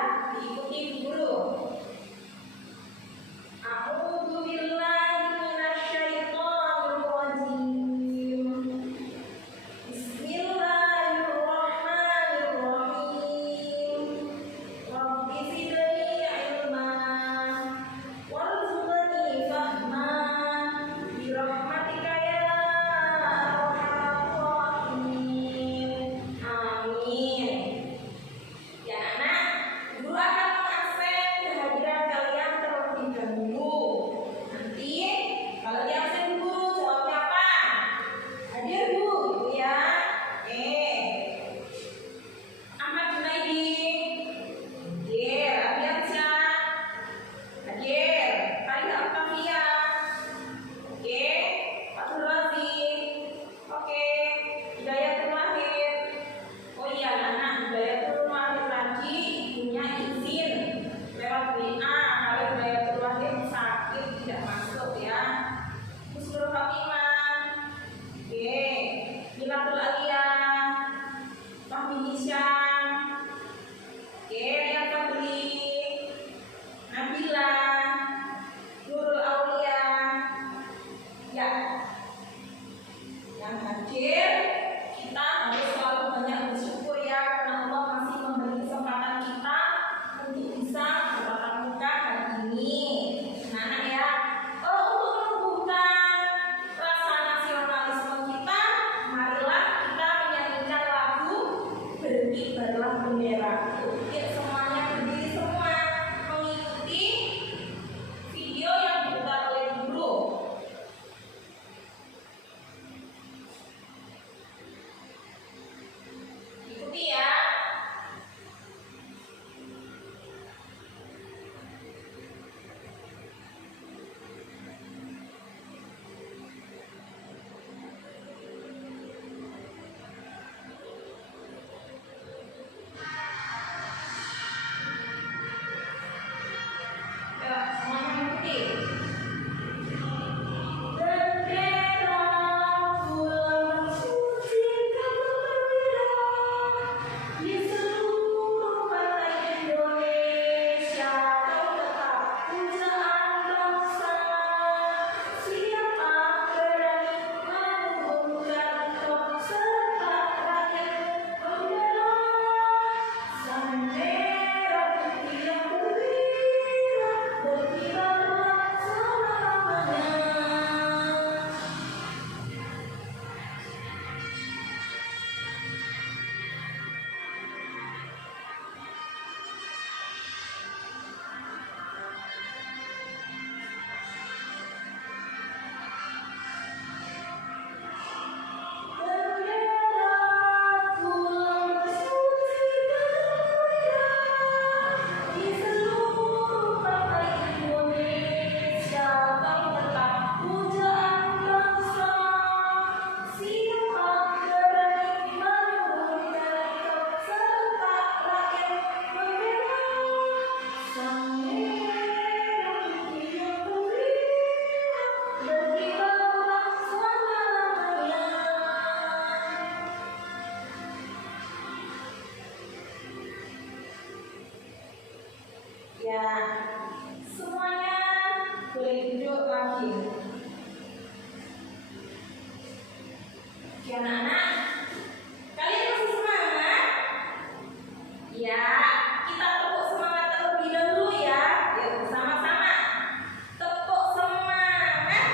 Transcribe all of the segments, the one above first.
ya, diikuti guru. A'udzu billahi minasyaitonir rajim. Bismillahirrahmanirrahim. Rabbi zidni ilma warzuqni fahma bi rahmatika ya arhamar rahimin. Amin. Ya anak, guru akan mengabsen kehadiran kalian terlebih dahulu. Nanti kalau di absen guru jawabnya apa? Hadir Bu, gitu ya. Ahmad Junaidi hadir. Abiansyah hadir. Farida Octavia oke. Fathul Razi oke. Hidayatul Wahid. Oh iya anak, Hidayatul Wahid lagi punya izin lewat WA. Kalau Hidayatul Wahid sakit tidak masuk ya. Husnul Khotimah oke. Milatul Aliyah, Fahmi Hisyam oke. Ria Fadli, Nabila, Nurul Aulia ya. Yang hadir, kita harus selalu banyak bersyukur ya, karena Allah masih memberi kesempatan kita untuk bisa bertatap muka hari ini. Nah, anak ya, untuk menumbuhkan rasa nasionalisme kita, marilah kita menyanyikan lagu Berkibarlah Bendera. Yuk semuanya berdiri semua mengikuti video yang diputar oleh guru. Ikuti ya. Yuk, semuanya mengikuti. Bendera bulan suci kemerdekaan di seluruh tanah Indonesia, kau tetap pujaan bangsa. Siapa berani menurunkan kau serta rakyat membela sang merah putih yang berkibar, berkibarlah selamanya. Bendera bulan suci kemerdekaan di seluruh tanah Indonesia, kau tetap pujaan bangsa. Siapa berani menurunkan kau serta rakyat membela sang merah putih yang berkibar, berkibarlah selama-lamanya. Ya, semuanya boleh duduk lagi. Oke anak-anak, kalian masih semangat? Ya, kita tepuk semangat terlebih dahulu ya. Yuk bersama-sama. Tepuk semangat.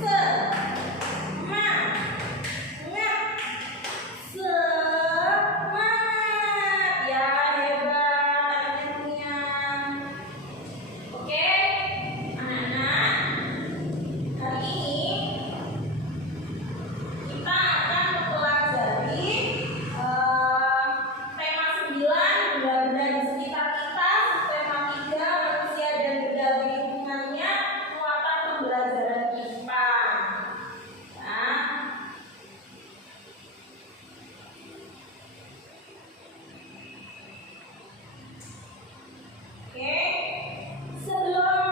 Semangat. Semangat. Ya, hebat anaknya. Oke, anak-anak, hari ini kita akan mempelajari tema 9 benda-benda di sekitar kita, tema 3 manusia dan benda di lingkungannya, muatan pembelajaran IPA. Nah, oke, sebelum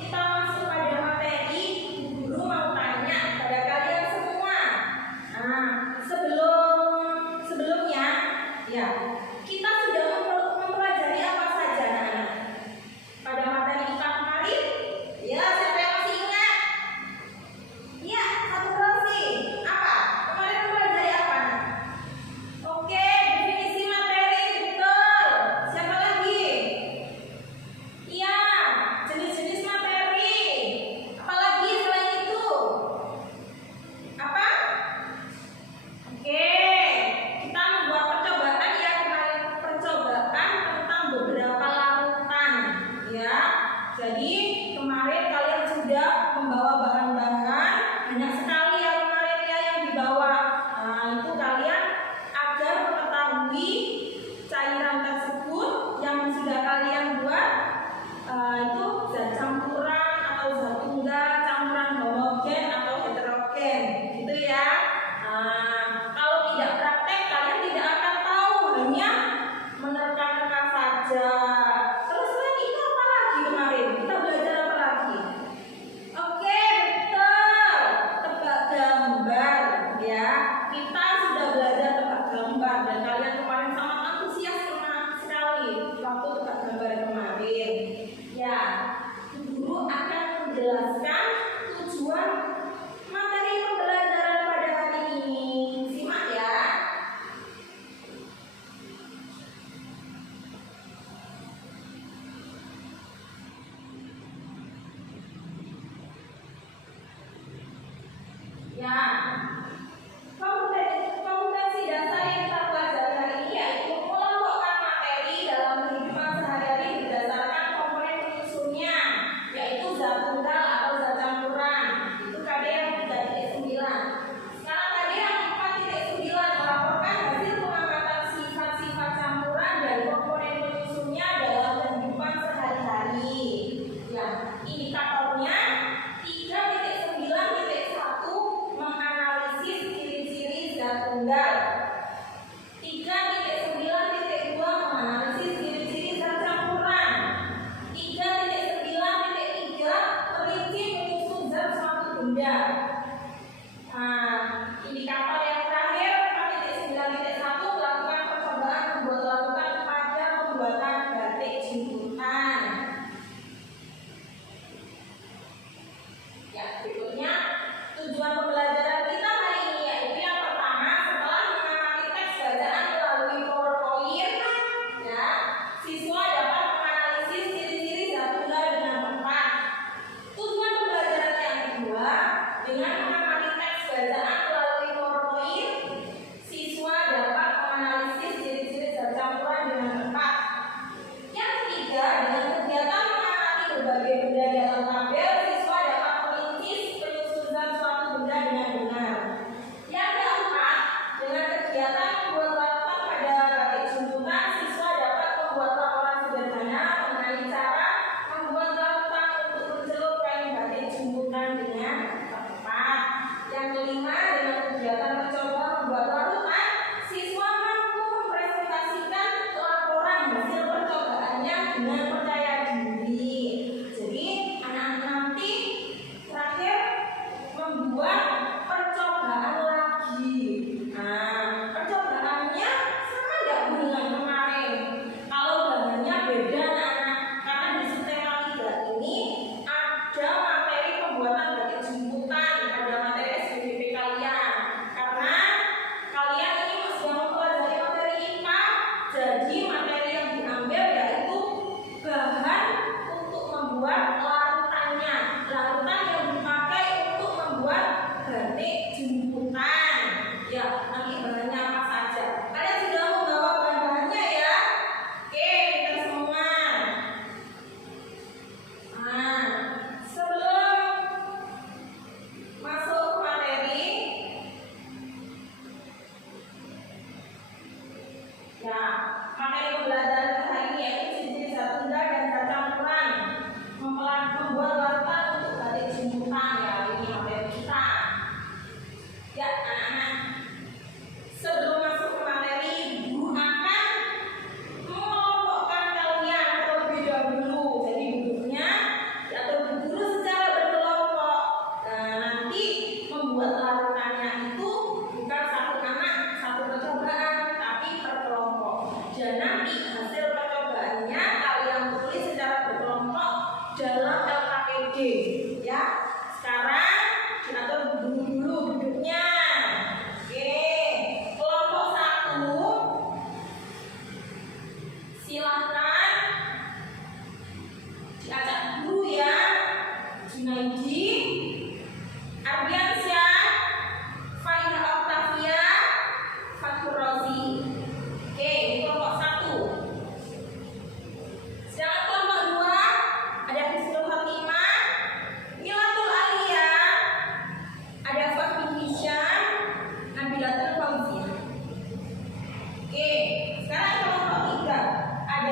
kita masuk pada materi, guru mau tanya pada kalian semua. Nah, sebelumnya ya kita sudah mempelajari aja. Terus selain itu apa lagi kemarin? Kita belajar apa lagi? Oke, betul. Tebak gambar ya. Kita sudah belajar tebak gambar dan kalian kemarin sangat antusias sekali waktu tebak gambar kemarin. Ya, guru akan menjelaskan tujuan materi pembelajaran pada hari ini. Simak ya. Ya, kompetensi dasar yang kita pelajari hari ini yaitu mengelompokkan materi dalam kehidupan sehari-hari berdasarkan komponen penyusunnya, yaitu zat tunggal atau zat campuran. Itu KD yang 3.9. Sekarang KD yang 4.9 melaporkan hasil pengamatan sifat-sifat campuran dan komponen penyusunnya dalam kehidupan sehari-hari. Ya, indikatornya 3.9.1 menganalisis ciri-ciri zat tunggal. 3.9.2 menganalisis ciri-ciri zat campuran. 3.9.3 merinci menyusun zat suatu benda. Nah, indikator yang terakhir 4.9.1 melakukan percobaan membuat larutan pada pembuatan batik jemputan. Ya, berikutnya tujuan pembelajaran kita hari ini yaitu yang pertama, setelah mengamati teks bacaan melalui PowerPoint, ya, siswa dapat menganalisis ciri-ciri zat tunggal dengan tepat. Tujuan pembelajaran yang kedua, dengan mengamati teks bacaan melalui PowerPoint, siswa dapat menganalisis ciri-ciri zat campuran dengan tepat. Yang ketiga, dengan kegiatan mengamati berbagai benda dalam tabel, siswa dapat merinci penyusun zat suatu benda dengan benar. Yang keempat, dengan kegiatan membuat laporan pada batik jemputan, siswa dapat membuat laporan sederhana mengenai cara membuat larutan untuk mencelup kain batik jemputan dengan tepat. Yang kelima, dengan kegiatan mencoba membuat larutan, siswa mampu mempresentasikan laporan hasil percobaannya dengan percaya diri. Jadi anak-anak nanti terakhir membuat percobaan lagi. Nah, percobaannya sama nggak dengan kemarin? Kalau bahannya beda, anak-anak, karena di sistema 3 ini ada materi pembuatan batik jemputan, ada materi SPDP kalian. Karena kalian ini masih mempelajari materi IPA, jadi materi yang diambil yaitu bahan untuk membuat larutannya, larutan yang dipakai untuk membuat batik jemputan. Ya, nanti bahannya apa saja? Kalian sudah membawa bahan-bahannya ya? Oke, kita semua. Nah, sebelum masuk ke materi, ya, materi pembelajaran hari ini yaitu ciri-ciri zat tunggal dan zat campuran, membuat larutan untuk batik jemputan. Ya, ini materi kita. Ya, anak-anak, sebelum masuk ke materi, guru akan mengelompokkan kalian terlebih dahulu. Jadi duduknya atau guru secara berkelompok. Nah, nanti membuat larutannya itu bukan satu anak satu percobaan, tapi per kelompok. Dan nanti hasil percobaannya kalian tulis secara berkelompok dalam LKPD. Ya, sekarang diatur dulu duduknya. Oke, kelompok 1 silahkan diajak dulu ya. Junaidi, Ardiansyah, Fariha Octavia, Fathur Rozi. Oke, ini kelompok 1. Sedangkan kelompok 2 ada Husnul Khotimah, Milatul Alia, ada Fahmi Hisham, Nabilatul Fauzia. Oke, sekarang kelompok 3 ada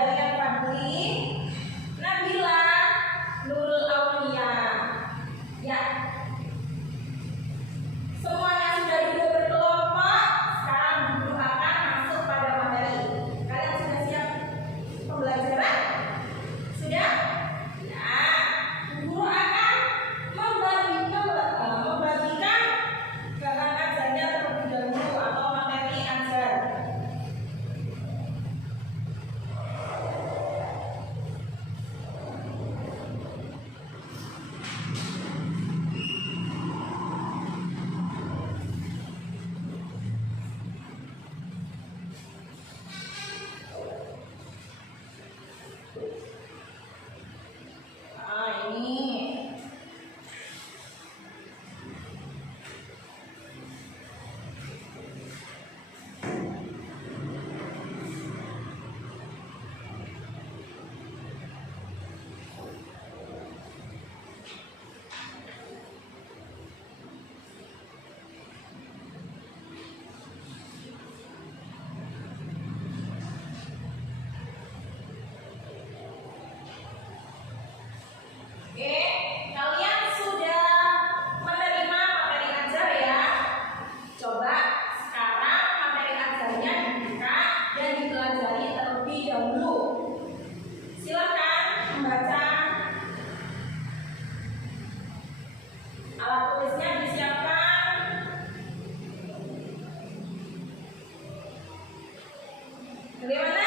Bagaimana?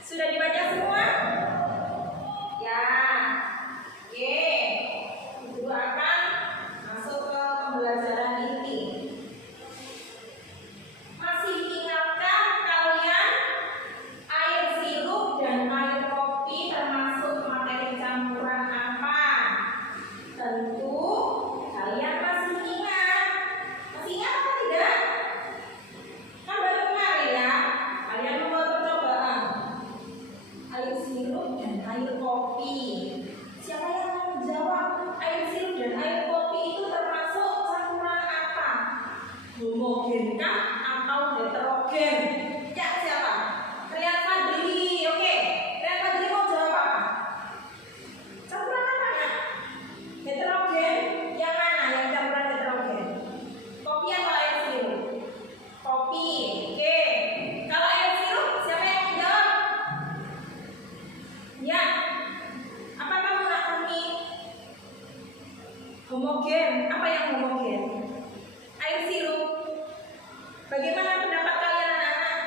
Sudah dibaca semua? Ya. Oke. Guru akan masuk ke pembelajaran inti. Masih ingatkah kalian air sirup dan air kopi termasuk materi campuran apa? Tentu kalian masih ingat. Masih ingat apa tidak? Kan baru kemarin ya, kalian membuat percobaan air sirup dan air kopi. Siapa yang mau menjawab? Air sirup dan air kopi itu termasuk campuran apa? Homogen kah atau heterogen? Ya, siapa? Rian Fadli. Oke, Rian Fadli mau jawab apa? Campuran apa ya? Heterogen. Yang mana yang campuran heterogen? Kopi atau air sirup? Kopi. Oke. Kalau air sirup, siapa yang mau jawab? Ya. Apakah mengakui homogen? Apa yang homogen? Air sirup. Bagaimana pendapat kalian anak-anak?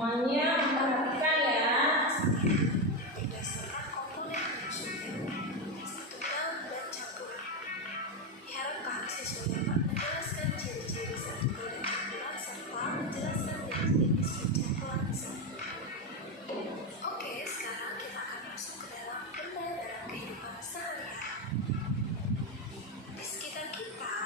Semuanya memperhatikan ya. Berdasarkan komponen maksudnya, satu dan campuran. Diharapkan siswa dapat menjelaskan ciri-ciri satu dan campuran serta menjelaskan jenis-jenis campuran satu. Oke, sekarang kita akan masuk ke dalam benda dalam kehidupan sehari-hari. Di sekitar kita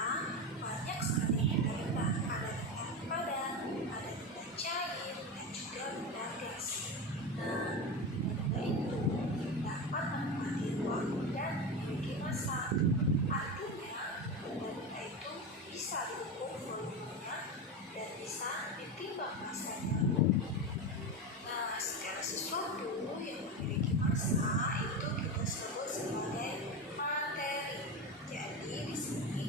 banyak sekali benda-benda, ada benda padat, ada benda cair, dan juga benda gas. Nah, benda itu dapat menempati ruang dan memiliki massa. Artinya, benda-benda itu bisa diukur volumenya dan bisa ditimbang massanya. Nah, segala sesuatu yang memiliki massa itu kita sebut sebagai materi. Jadi di sini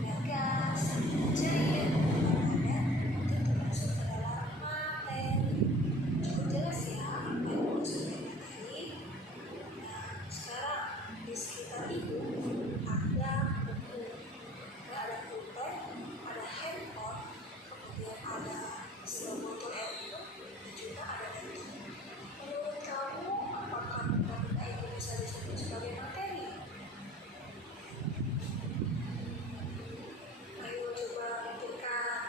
ada gas, ada cair, ada itu termasuk ke dalam materi. Cukup jelas ya apa yang maksudnya materi. Nah, sekarang di sekitar itu ada buku, ada pulpen, ada handphone, kemudian ada sebuah botol air minum, dan juga ada lagi. Menurut kamu, apakah benda-benda itu bisa disebut sebagai materi? Ayo coba pikirkan.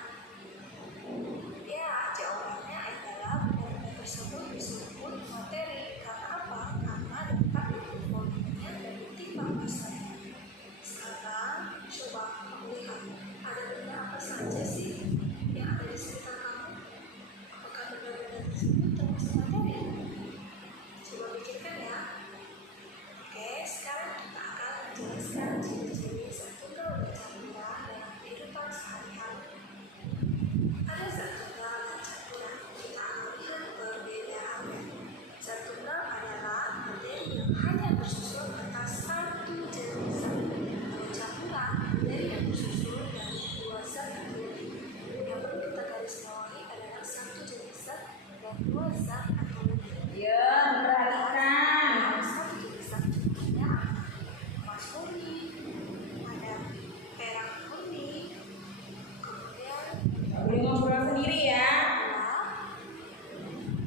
Ya, jawabannya adalah benda-benda tersebut disebut materi. Karena apa? Karena dapat diukur volumenya dan ditimbang massanya. Sekarang coba kamu lihat, ada benda apa saja sih yang ada di sekitar kamu? Apakah benda-benda tersebut termasuk materi? Coba pikirkan ya. Oke, sekarang kita akan menjelaskan ciri-ciri zat tunggal dan campuran dalam kehidupan sehari-hari. Ada zat tunggal dan campuran, kita akan lihat perbedaannya. Zat tunggal adalah materi yang hanya bersusun atas satu jenis zat. Kalau campuran, materi yang bersusun dari dua zat atau lebih. Yang perlu kita garis bawahi adalah satu jenis zat dan dua zat atau lebih. Ya, diperhatikan. Satu jenis zat contohnya emas murni, ada perak murni, kemudian Nggak boleh ngobrol sendiri ya.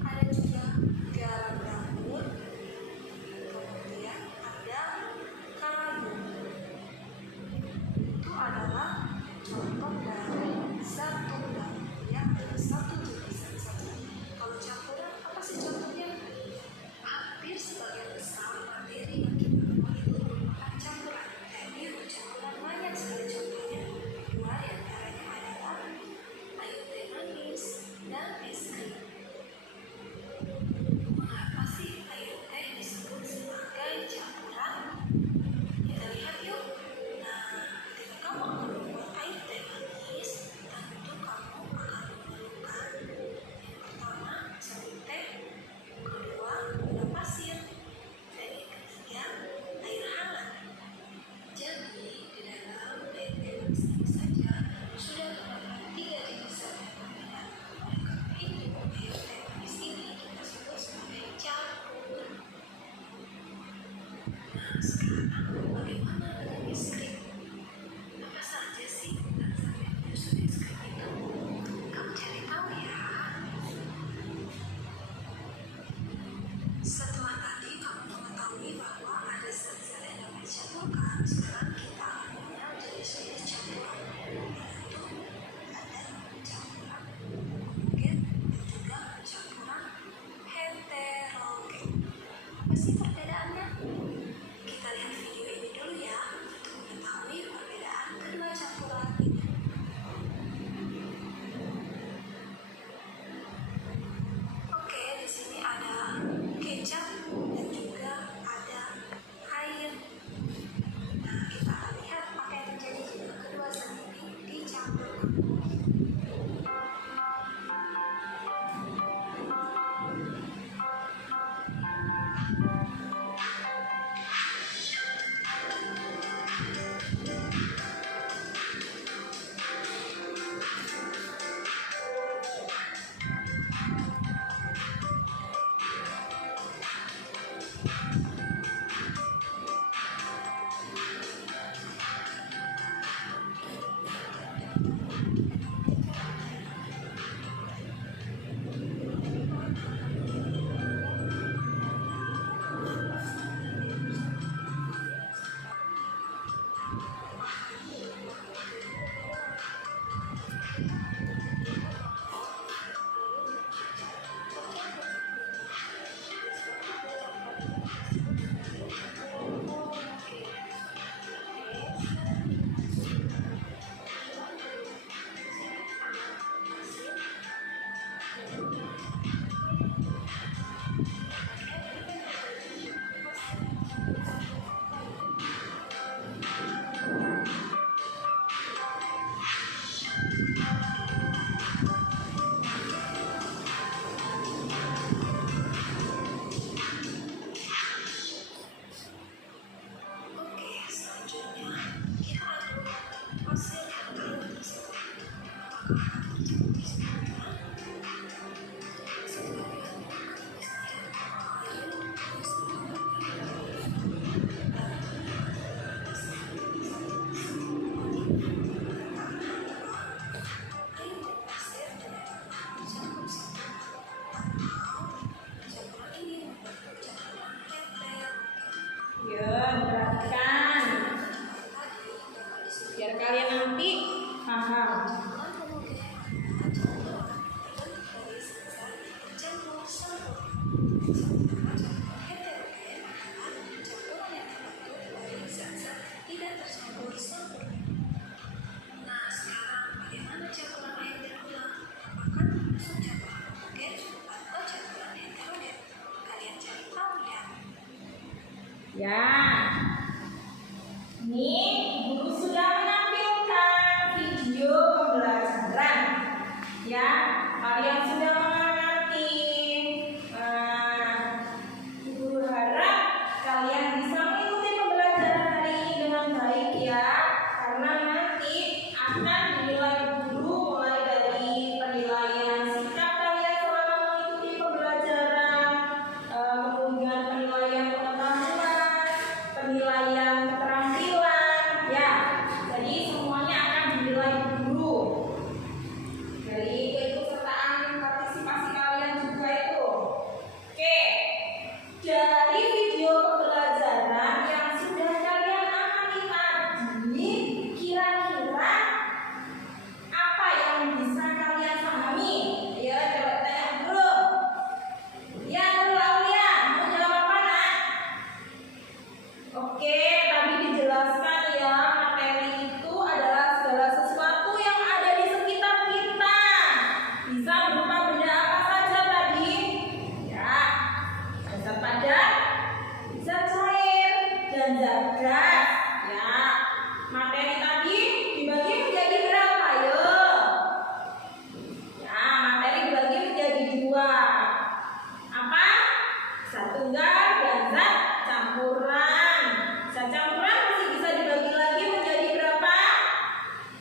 ada juga garam dapur, kemudian ada kayu. Itu adalah contoh dari zat tunggal yang ada satu jenis zat saja. Kalau campuran, apa sih contohnya? Hampir sebagian besar materi yang kita temui itu merupakan campuran. Jadi untuk campuran banyak sekali contohnya. Dua di antaranya adalah air teh manis dan es krim. Mengapa sih air teh disebut sebagai campuran? Kita lihat yuk. Nah, ketika kamu akan membuat air teh manis, tentu kamu akan memerlukan yang pertama sabut teh, kedua gula pasir, dan yang ketiga air hangat. Jadi di dalam air teh manis ini saja sudah terdapat tiga jenis zat yang berbeda. Oleh karena itu air teh manis ini kita sebut sebagai campur. Nah, sekarang bagaimana dengan es krim? Apa saja sih zat-zat yang menyusun es krim itu? Kamu cari tahu ya. Setelah tadi kamu mengetahui bahwa ada zat-zat yang dapat dicampurkan, sekarang kita akan mengenal jenis-jenis campuran. Yaitu ada campuran homogen dan juga campuran heterogen. Apa sih perbedaannya? Kita lihat video ini dulu ya untuk mengetahui perbedaan kedua campuran ini. Oke, di sini ada kecap dan juga ada air. Nah, kita akan lihat apa yang terjadi jika kedua zat ini dicampurkan. biar kalian nanti paham. Jumlah homogen adalah campuran dari zat bercampur sempurna. Sementara campuran heterogen adalah campuran yang terbentuk dari zat-zat tidak tercampur sempurna. Nah, sekarang bagaimana campuran air dan gula? Apakah termasuk campuran homogen atau campuran heterogen? Kalian cari tahu ya. Ya, ini guru sudah menampilkan video pembelajaran. Ya, kalian sudah mengerti. Guru harap kalian bisa mengikuti pembelajaran hari ini dengan baik ya, karena nanti akan dinilai guru mulai dari penilaian sikap kalian selama mengikuti pembelajaran, kemudian penilaian pengetahuan, penilaian keterampilan, ya. Jadi semuanya akan dinilai guru. Dari keikutsertaan partisipasi kalian juga itu. Oke. Dari video pembelajaran yang sudah kalian amati tadi, kira-kira apa yang bisa kalian pahami? Ya, coba tanya dulu. Ya, dulu Aulia, mau jawab apa nak? Oke, tadi dijelaskan ya, materi itu adalah segala sesuatu yang ada di sekitar kita. Bisa berupa benda apa saja tadi? Ya, zat padat, zat cair, dan zat gas. Ya, materi tadi dibagi menjadi berapa? Yo. Ya, materi dibagi menjadi dua. Apa? Zat tunggal dan zat campuran. Zat campuran masih bisa dibagi lagi menjadi berapa?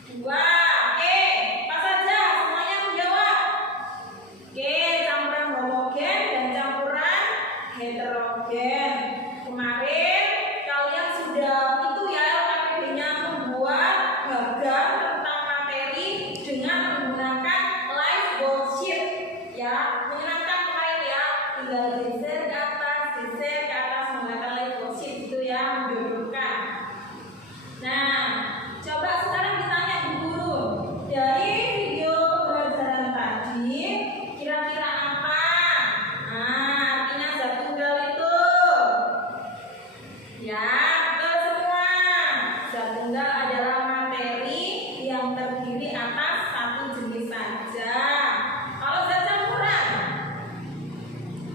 Dua. Oke, apa saja? Semuanya menjawab. Oke, campuran homogen dan campuran heterogen. Kemarin kalian sudah itu ya LKPD-nya membuat bagan tentang materi dengan menggunakan live worksheet ya. Menyenangkan kemarin ya. Tinggal geser ke atas menggunakan live worksheet itu ya, menjodohkan. Nah, coba sekarang ditanya Bu Guru. Dari video pembelajaran tadi, kira-kira apa? Artinya zat tunggal itu. Ya, betul semua. Zat tunggal adalah materi yang terdiri atas satu jenis saja. Kalau zat campuran,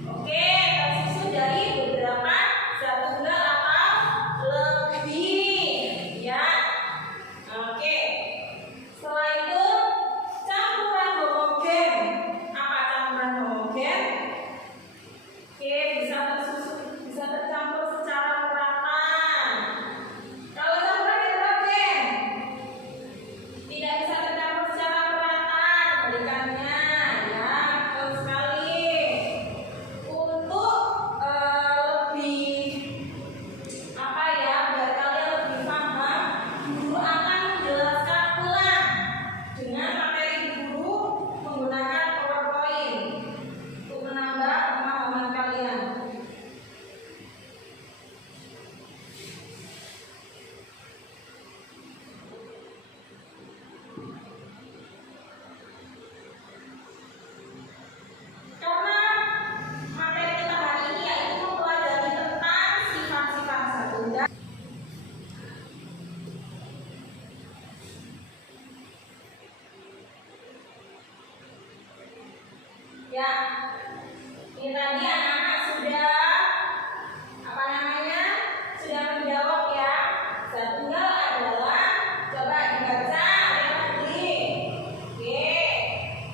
oke, tersusun dari beberapa zat tunggal atau lebih. Ya, oke. Setelah itu campuran homogen. Apa campuran homogen? Oke, bisa tersusun, bisa tercampur secara merata. Kalau campuran heterogen tidak bisa tercampur secara merata, kebalikannya ya, betul sekali. Untuk lebih apa ya, biar kalian lebih paham, guru akan menjelaskan ulang dengan materi guru menggunakan PowerPoint untuk menambah pemahaman kalian. Karena materi kita hari ini yaitu mempelajari tentang sifat-sifat zat tunggal. Ya, ini tadi anak-anak sudah apa namanya? Sudah menjawab ya. Zat tunggal adalah, coba dibaca yang tadi. Oke,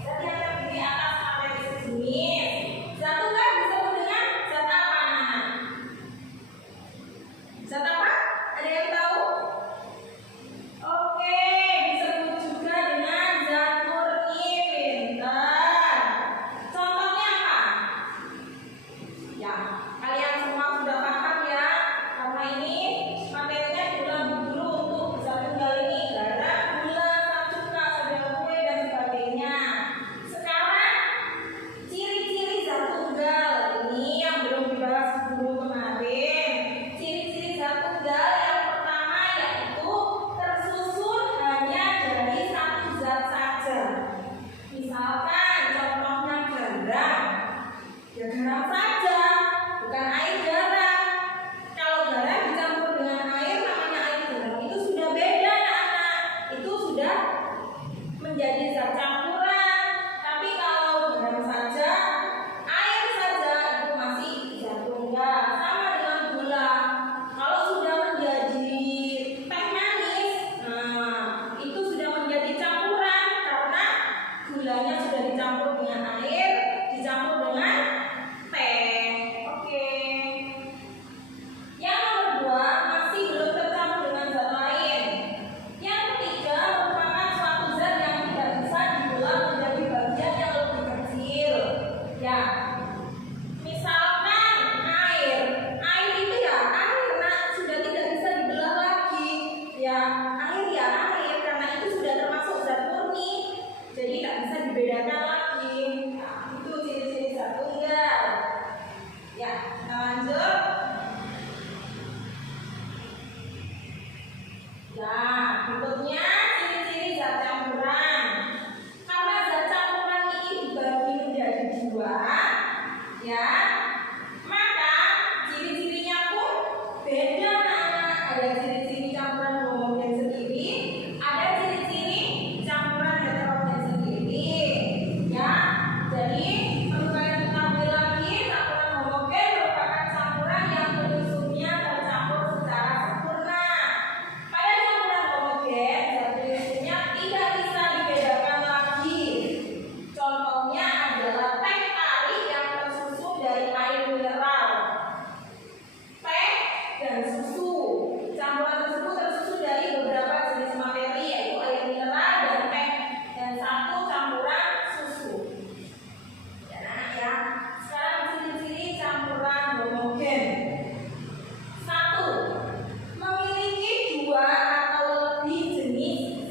zat yang terdiri atas materi sejenis. Zat tunggal disebut dengan zat apa anak-anak? Zat apa? Ada yang tahu? Oke, disebut juga dengan zat murni. Pintar. Contohnya apa?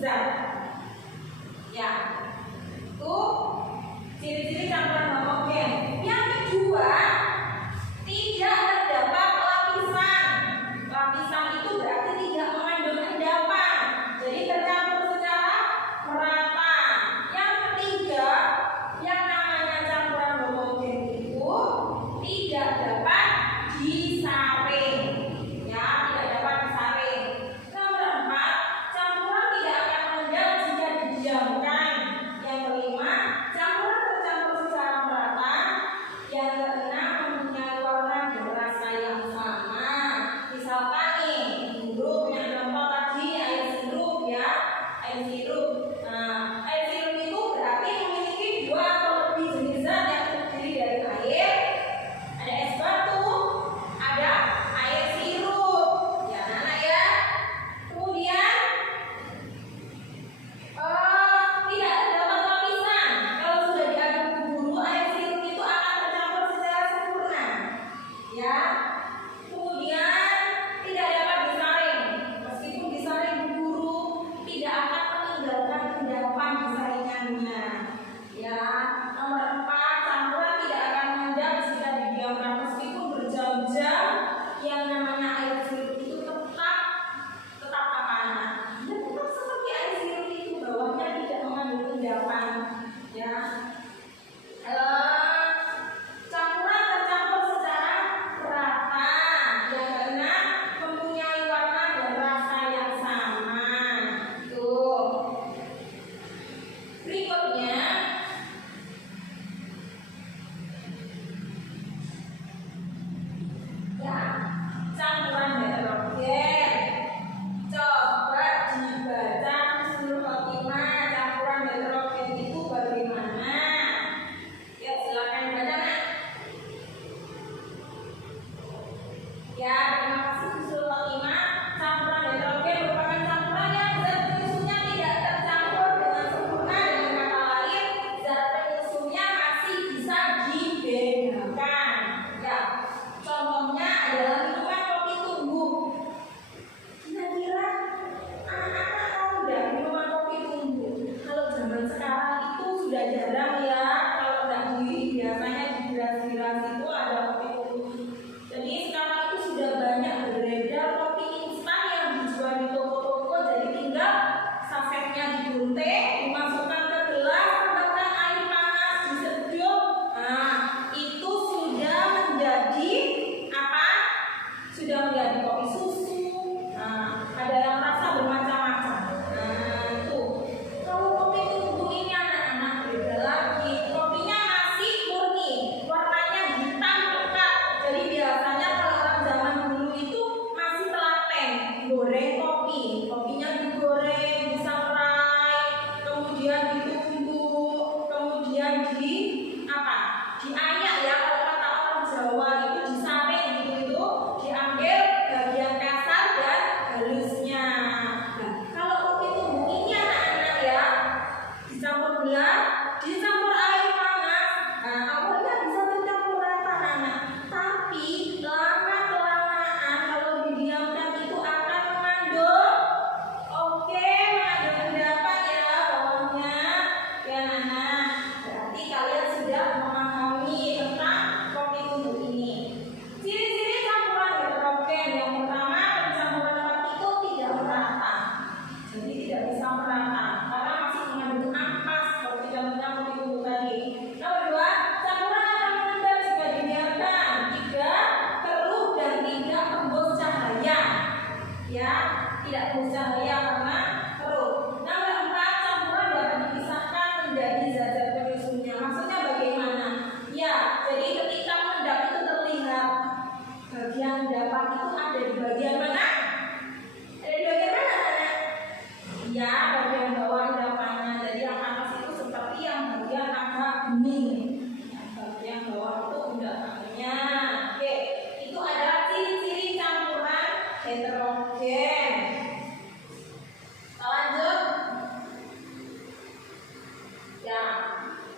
zat. Ya, itu ciri-ciri campuran homogen. Yang kedua, tidak terdapat lapisan. Lapisan itu berarti tidak mengandung endapan, jadi tercampur secara merata. Yang ketiga, yang namanya campuran homogen itu tidak dapat disaring. Ya, tidak dapat disaring. Nomor 4, campuran tidak akan mengendap jika didiamkan. Yang kelima, campuran tercampur secara merata. Yang keenam, mempunyai warna dan rasa yang sama. Misalkan nih, sirup yang contoh tadi air sirup ya, air sirup. Nah, air sirup itu berarti memiliki 2 atau lebih jenis zat yang terdiri dari air, ada es batu, ada air sirup. Ya, anak ya. Kemudian tidak terdapat lapisan. Kalau sudah diaduk buburu, air sirup itu akan tercampur secara sempurna. Ya. Kemudian tidak dapat disaring. Meskipun disaring buburu, tidak akan meninggalkan endapan di saringannya. Ya. Nomor 4, campuran tidak akan mengendap jika didiamkan. Meskipun berjam-jam, yang namanya air sirup itu tetap apa? Dan tetap seperti air sirup itu, bawahnya tidak mengandung endapan. Ya. Campuran tercampur secara rata. Yang keenam, mempunyai warna dan rasa yang sama. Tuh. Berikutnya, ya, campuran heterogen. Coba dibaca seluruh khotimah campuran heterogen itu bagaimana? Ya, silakan baca, Nak. Ya, terima kasih Bisul Khotimah. Campuran heterogen merupakan campuran yang zat penyusunnya tidak tercampur dengan sempurna. Dengan kata lain, zat penyusunnya masih bisa dibedakan. Ya, contohnya adalah minuman kopi tumbuh. Kira-kira anak-anak tahu nggak minuman kopi tumbuh? Kalau zaman sekarang itu sudah jarang ya. Kalau nggak biasanya di gelas-gelas itu ada kopi tumbuh. Jadi sekarang itu sudah banyak beredar kopi instan yang dijual di toko-toko. Jadi tinggal sasetnya digunting, dimasukkan ke gelas, tambahkan air panas, diseduh. Nah, itu sudah menjadi apa? Sudah menjadi kopi susu. Nah, ada yang rasa bermacam-macam. Nah, itu. Kalau kopi tumbuh ini anak-anak beda lagi. Kopinya masih murni, warnanya hitam pekat. Jadi biasanya kalau orang zaman dulu itu masih telaten goreng kopi. Kopinya digoreng, disangrai, kemudian ditumbuk, kemudian diayak ya, kalau kata orang Jawa itu disaring gitu, itu diambil bagian kasar dan halusnya. Nah, kalau kopi tumbuh ini anak-anak ya, dicampur gula, dicampur air panas. Nah, awalnya bisa tercampur rata anak, tapi lama-kelamaan kalau didiamkan itu akan mengandung endapan ya bawahnya. Ya anak, berarti kalian sudah memahami tentang kopi tumbuh ini. Ciri-ciri campuran heterogen yang pertama, pencampuran partikel tidak merata. Jadi tidak bisa merata karena masih mengandung ampas seperti contohnya kopi tumbuh tadi. Nomor 2, campuran akan mengendap jika dibiarkan. 3, keruh dan tidak tembus cahaya. Ya, tidak tembus cahaya karena keruh. Nomor 4, campuran dapat dipisahkan menjadi zat-zat penyusunnya. Maksudnya bagaimana? Ya, jadi ketika mengendap itu terlihat bagian endapan itu ada di bagian mana? Ada di bagian mana, anak? Ya, bagian bawah endapannya. Jadi yang atas itu seperti yang bagian agak bening. Bagian bawah itu endapannya. Oke, itu adalah ciri-ciri campuran heterogen. Kita lanjut. Ya,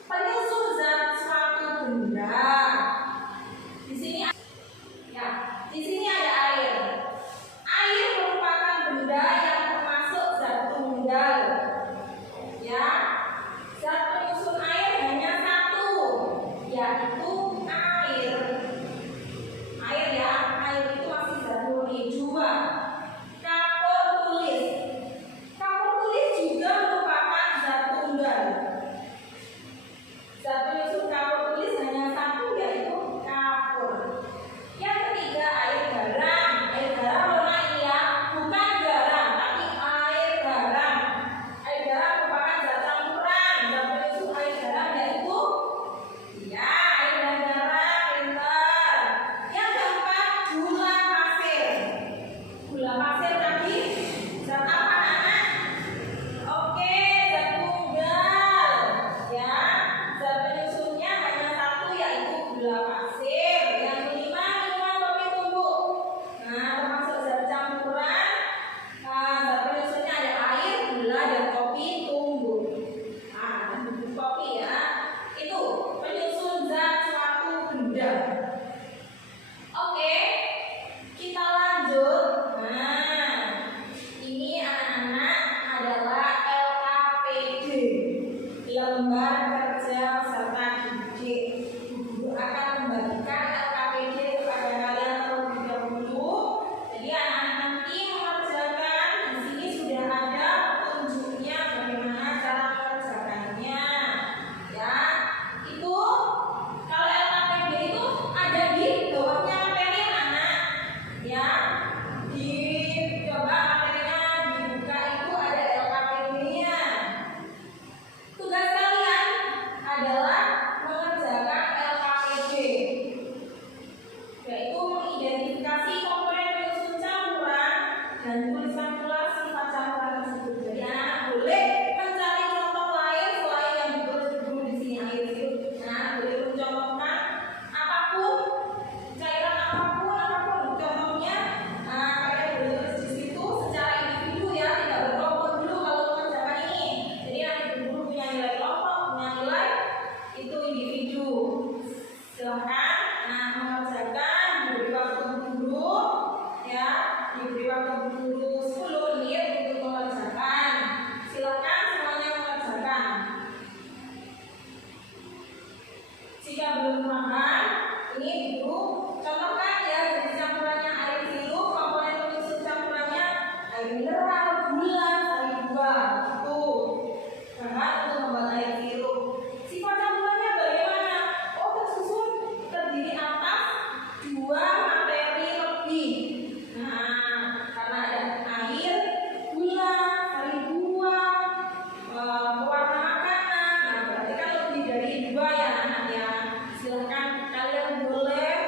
penyusun zat suatu benda. Di sini ya, di sini ada air. Air merupakan benda yang termasuk zat tunggal. bahan ini dulu contohkan ya jenis campurannya air sirup, komponen pengisi campurannya air mineral, gula, sari buah. Tuh bahan untuk membuat air sirup. Sifat campurannya bagaimana? Oh, tersusun terdiri atas dua materi lebih. Nah, karena ada air, gula, sari buah, pewarna makanan. Nah, berarti kan lebih dari dua ya anak ya. Silahkan kalian boleh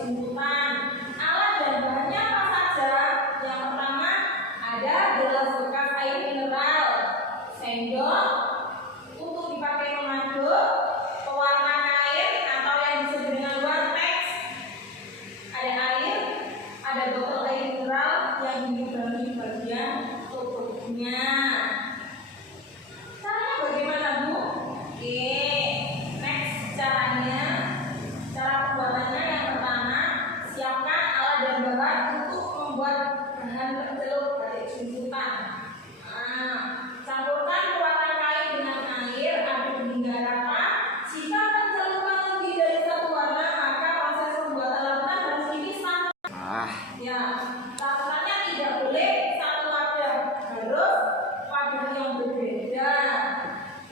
jemputan. Alat dan bahannya apa saja? Yang pertama ada gelas bekas air mineral, sendok untuk dipakai memaduk, pewarna kain atau yang disebut dengan wartex, ada air, ada botol air mineral yang dilubangi bagian tutupnya. Caranya bagaimana, Bu? Oke, next caranya, cara pembuatannya yang pertama, siapkan alat dan bahan untuk membuat bahan bercelup dari jemputan. Nah, campurkan pewarna kain dengan air, aduk hingga rata. Jika pencelupan lebih dari satu warna, maka proses pembuatan larutan harus dipisah. Ya, larutannya tidak boleh satu wadah, harus wadah yang berbeda.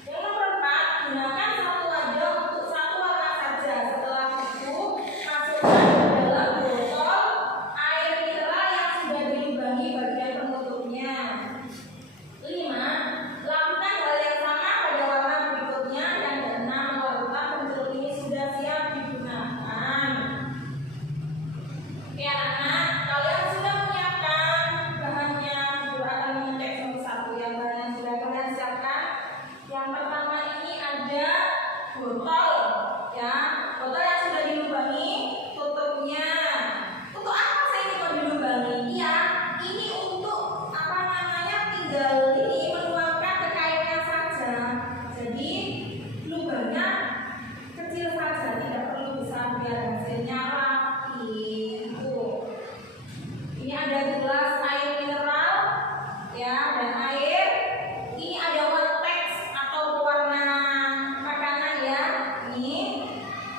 Yang nomor 4, gunakan satu wadah untuk satu warna saja. Setelah itu, masukkan ke dalam botol air mineral yang sudah dilubangi bagian penutupnya. 5. Lakukan hal yang sama pada warna berikutnya. Yang keenam, larutan pencelup ini sudah siap digunakan. Oke anak-anak, kalian sudah menyiapkan bahannya. Guru akan mengecek satu-satu yang bahan yang sudah kalian siapkan. Yang pertama ini ada botol, ya, botol yang sudah dilubangi tutupnya. Untuk apa saya ini mau dilubangi? Iya, ini untuk apa namanya, tinggal ini menuangkan ke kainnya saja. Jadi lubangnya kecil saja, tidak perlu besar biar hasilnya rapi. Ini ada gelas air mineral, ya, dan air. Ini ada wartex atau pewarna makanan, ya. Ini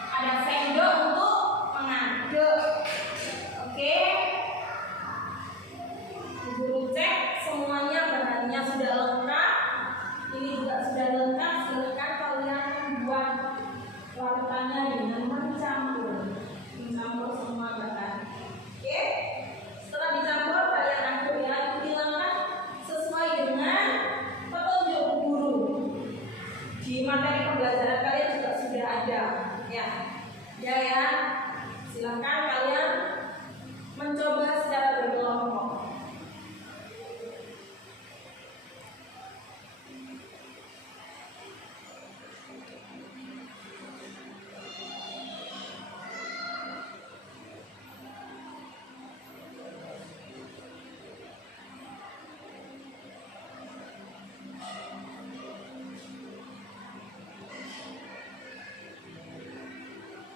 ada sendok untuk mengaduk. Oke. Guru cek semuanya bahannya sudah lengkap. Ini juga sudah lengkap. Silakan kalian membuat larutannya dengan mencampur semua bahan. Oke. Setelah dicampur kalian aduk, ya, hilangkan sesuai dengan petunjuk guru. Di materi pembelajaran kalian juga sudah ada, ya. Ya. Silakan kalian mencoba secara berkelompok.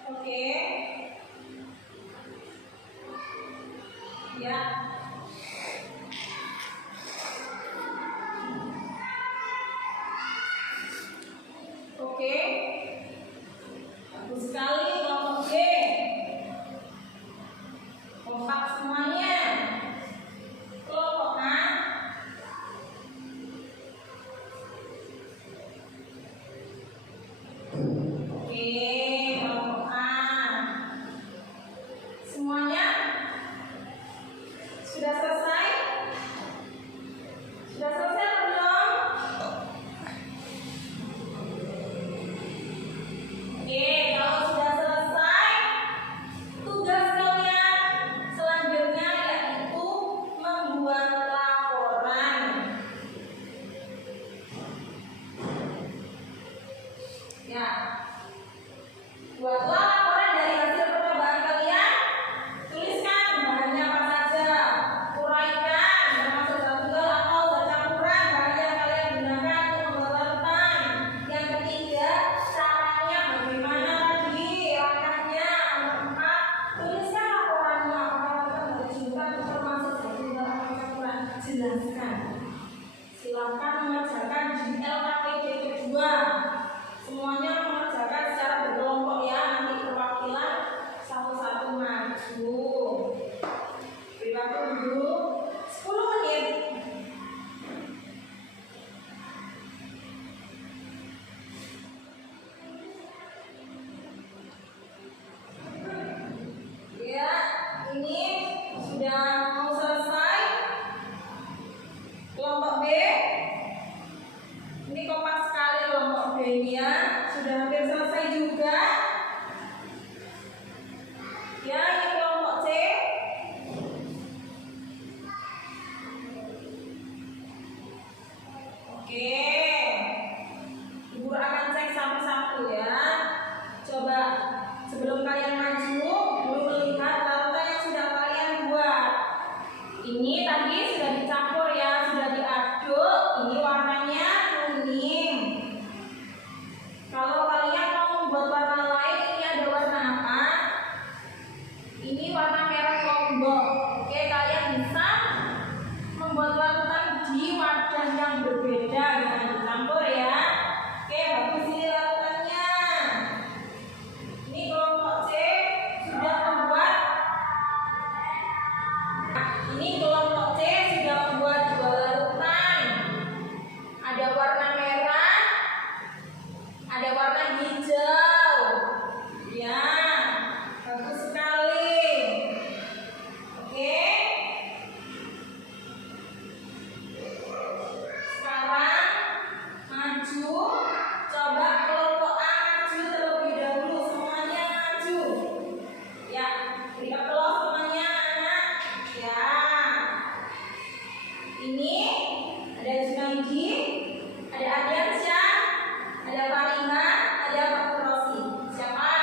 Oke. Ya. Oke. Bagus sekali kelompok G. Kompak semuanya. Kelompok A. Oke, kelompok A. Semuanya sudah selesai? Sudah selesai atau belum? Oke, kalau sudah selesai, tugas kalian selanjutnya yaitu membuat laporan. Ya, buatlah laporan dari hasil percobaan kalian. Tuliskan bahannya apa saja, uraikan termasuk zat tunggal atau zat campuran bahan yang kalian gunakan untuk membuat larutan. Yang ketiga, caranya bagaimana tadi, langkahnya. Nomor 4, tuliskan laporannya apakah larutan berjumlah termasuk zat tunggal atau campuran. Jelaskan. Silakan mengerjakan di LKPD kedua. Semuanya mengerjakan secara berkelompok, ya. Nanti perwakilan satu-satu maju. Beri waktu dulu 10 menit. Ya, ini sudah mau selesai. warna merah lombok. Oke, kalian bisa membuat larutan di wadah yang berbeda, jangan dicampur ya. Oke, bagus ini larutannya. Ini kelompok C sudah membuat. Ini kelompok C sudah membuat 2 larutan. Ada warna merah, ada warna hijau. Ya, bagus sekali. Oke. Sekarang maju. Coba kelompok A maju terlebih dahulu. Semuanya maju. Ya, beri aplaus semuanya anak. Ya. Ini ada Junaidi, ada Adiansyah, ada Farina, ada Pak Rosi. Siapa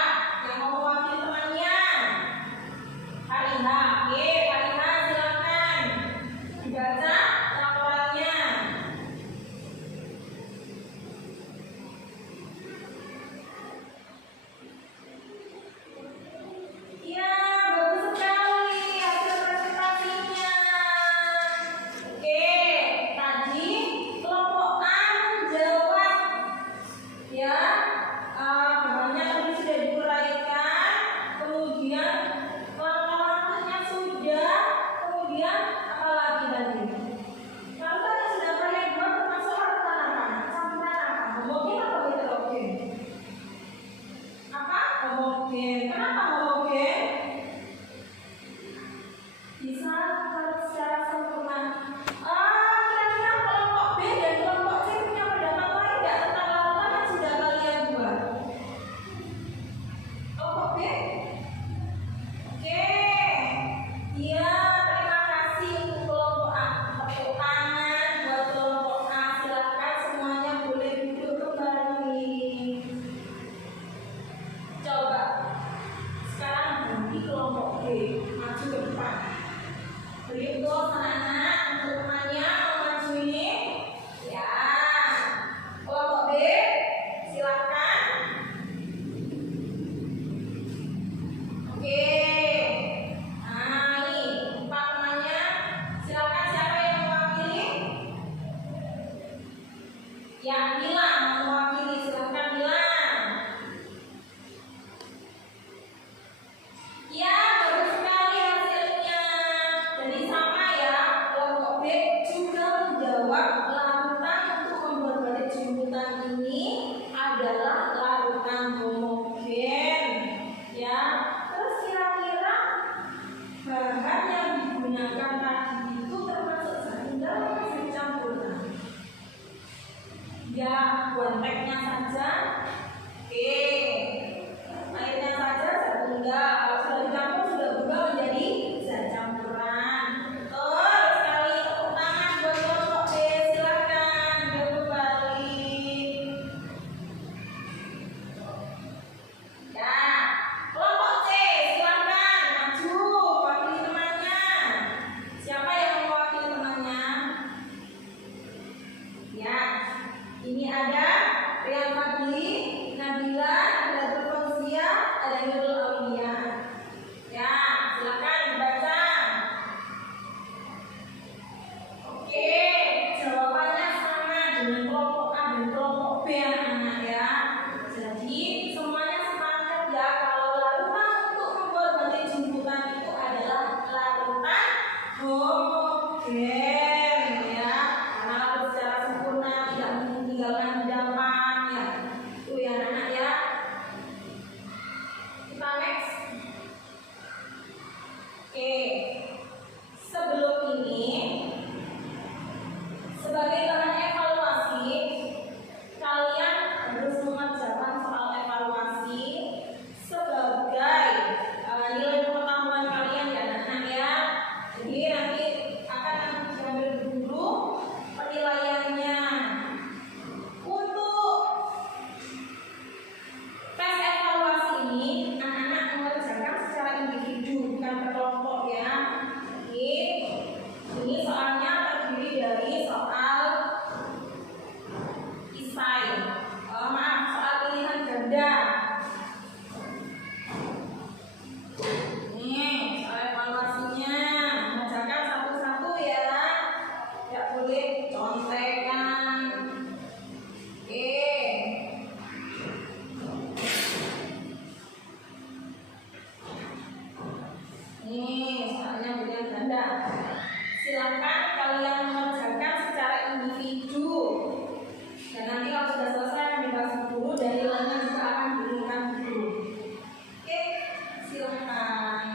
yang mau mewakili temannya? Farina. Oke, Farina silakan dibaca laporannya. Iya, bagus sekali hasil presentasinya. Oke, tadi kelompok A menjawab. Ya, bahannya tadi sudah diuraikan, kemudian langkah-langkahnya sudah, kemudian apa lagi tadi? Larutan yang sudah kalian buat termasuk larutan apa? Campuran apa? Homogen atau heterogen? Apa? Homogen. Kenapa homogen? Bisa secara sempurna. Kira-kira kelompok B dan kelompok C punya pendapat lain nggak tentang larutan yang sudah kalian buat? Kelompok B? Oke. Iya, terima kasih untuk kelompok A. Tepuk tangan buat kelompok A. Silakan semuanya boleh duduk kembali. Coba sekarang ganti kelompok B, maju ke depan. Beri untuk anak-anak, untuk temannya mau maju ini. Ya, kelompok B, silakan. Oke. Nah, ini 4 temannya. Silakan siapa yang mewakili? Ya, Mila mau mewakili. Silakan Mila. Ya, bagus sekali hasilnya. Jadi sama ya, kelompok B juga menjawab larutan untuk membuat batik jemputan ini adalah larutan homogen. Ya, terus kira-kira bahan yang digunakan tadi itu termasuk zat tunggal atau zat campuran? Ya, konteknya saja. Oke. Airnya saja zat tunggal. Kalau sudah dicampur sudah berubah menjadi zat campuran. Betul sekali. Tepuk tangan buat kelompok B. Silakan duduk kembali. Ya, kelompok C silakan maju wakili temannya. Siapa yang mewakili temannya? Ya, ini ada Rian Fadli, Nih, soalnya pilihan ganda. Silakan kalian mengerjakan secara individu. Dan nanti kalau sudah selesai akan dibahas guru, dari lainnya juga akan diberikan guru. Oke, silakan.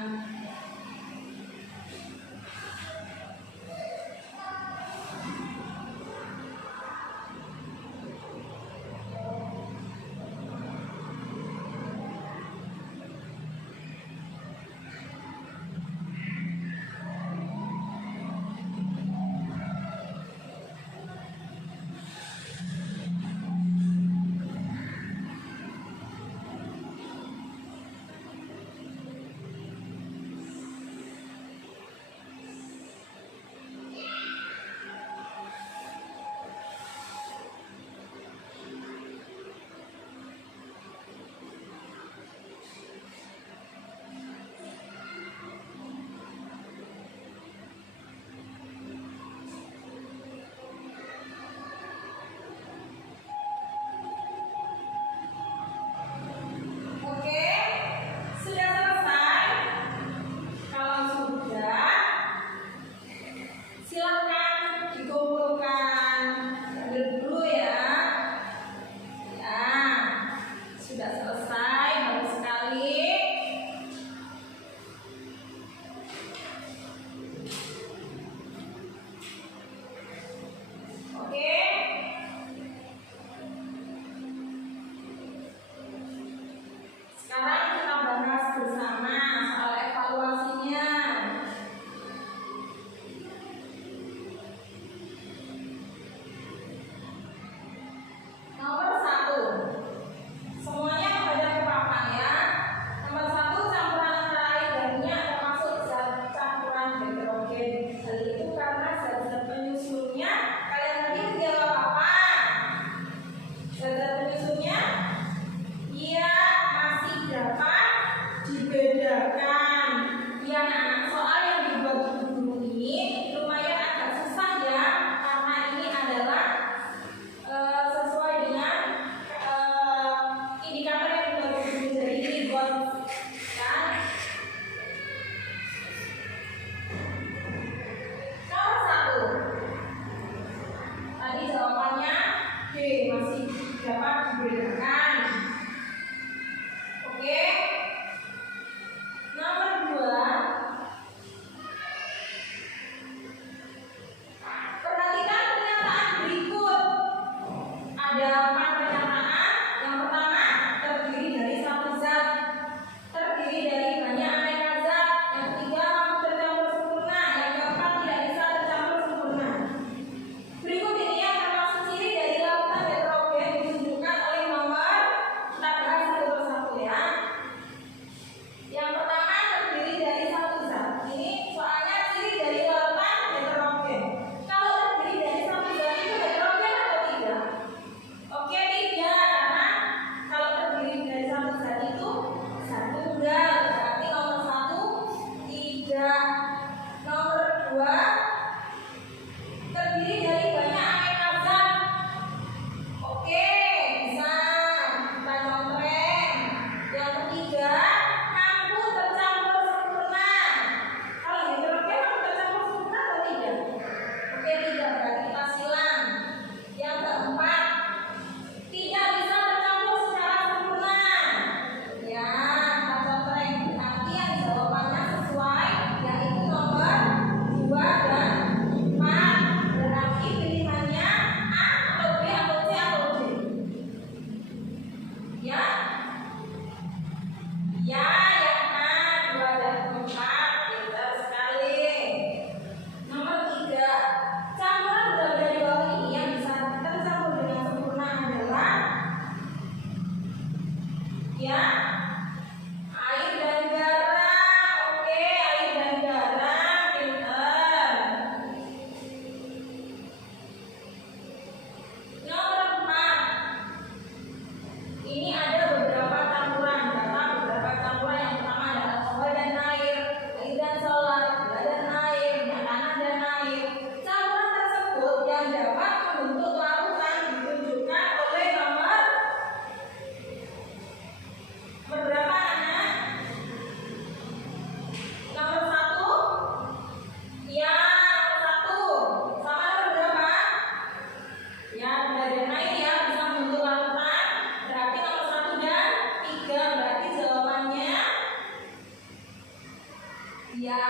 Ya,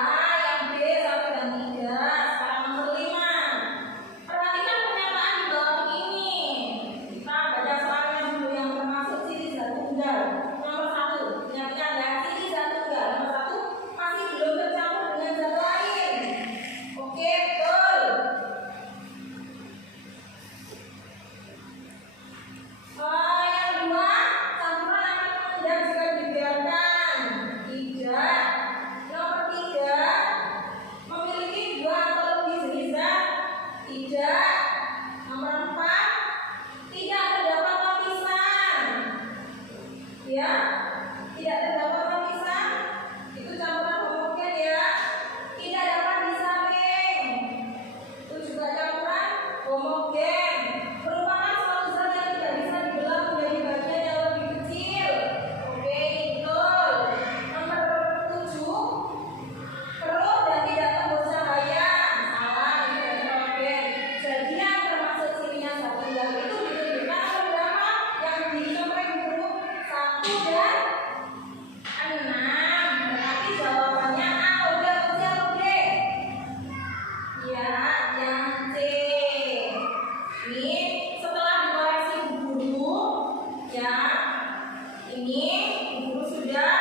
yang B 1 dan 3. Sekarang nomor 5. Perhatikan pernyataan di bawah ini. Kita baca soalnya dulu yang termasuk ciri zat tunggal. Nomor 1, ingat-ingat ya, ciri zat tunggal. Nomor 1, masih belum bercampur dengan zat lain. Oke, betul. Yang kedua, campuran akan mengendap jika dibiarkan. Tidak. Nomor 3, memiliki 2 atau lebih jenis zat. Tidak. Nomor 4, tidak terdapat lapisan. Ya, tidak terdapat lapisan. Itu campuran homogen ya. Tidak dapat disaring. Itu juga campuran homogen. Merupakan suatu zat yang tidak bisa dibelah menjadi bagian yang lebih kecil. Oke, betul. Nomor 7, keruh dan tidak tembus cahaya. Salah, itu tidak homogen. Jadi yang termasuk cirinya zat tunggal itu ditunjukkan oleh berapa? Yang di nomor huruf 1 dan 6. Berarti jawabannya A atau B atau C atau D? Ya, yang C. Ini setelah dikoreksi Bu Guru, ya, ini Bu Guru sudah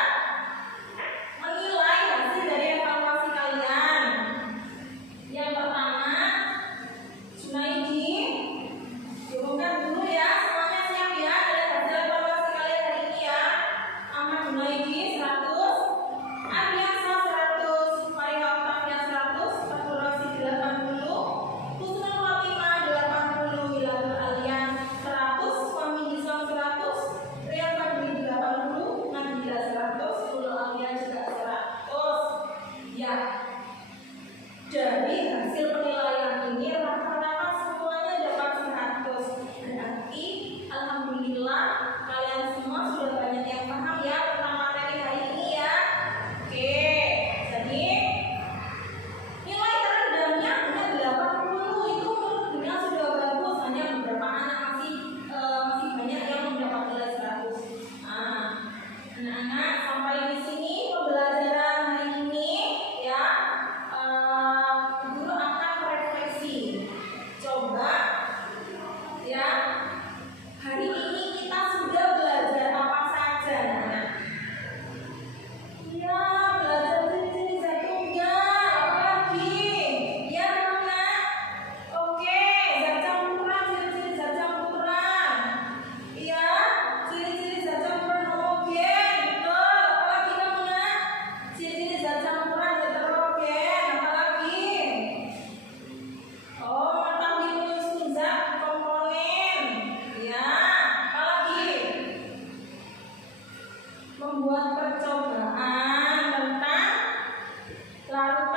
menilai hasil dari evaluasi kalian. Yang pertama, Junaidi, diumumkan dulu ya, semuanya siap ya dari hasil evaluasi kalian hari ini ya. Ahmad Junaidi 100, Ardiansa 100, Maria Octavia 100, Faturasi 80, Husnul Fatimah 80, Hilalul Alian 100, Fahmi Hisam 100, Rian Fadli 80, Nabila 100, Ulul Alia juga 100. Ya, dari hasil penilaian ini rata-rata semuanya dapat 100. Berarti alhamdulillah kalian semua sudah banyak yang paham ya tentang materi hari ini ya. Oke, jadi nilai terendahnya hanya 80. Itu menurut dunia sudah bagus. Hanya beberapa anak masih banyak yang mendapat nilai 100. Nah, anak-anak sampai di sini pembelajaran hari ini ya. Guru akan merefleksi. Coba ya, hari ini kita sudah belajar apa saja, anak? Ya, belajar ciri-ciri zat tunggal. Apa lagi? Ya, anak. Oke, zat campuran, ciri-ciri zat campuran. Iya, ciri-ciri zat campuran homogen. Betul. Apa lagi kamu, nak? Ciri-ciri zat campuran zat heterogen. Apa lagi? Oh, mengetahui penyusun zat komponen. Ya, apa lagi? Membuat percobaan tentang larutan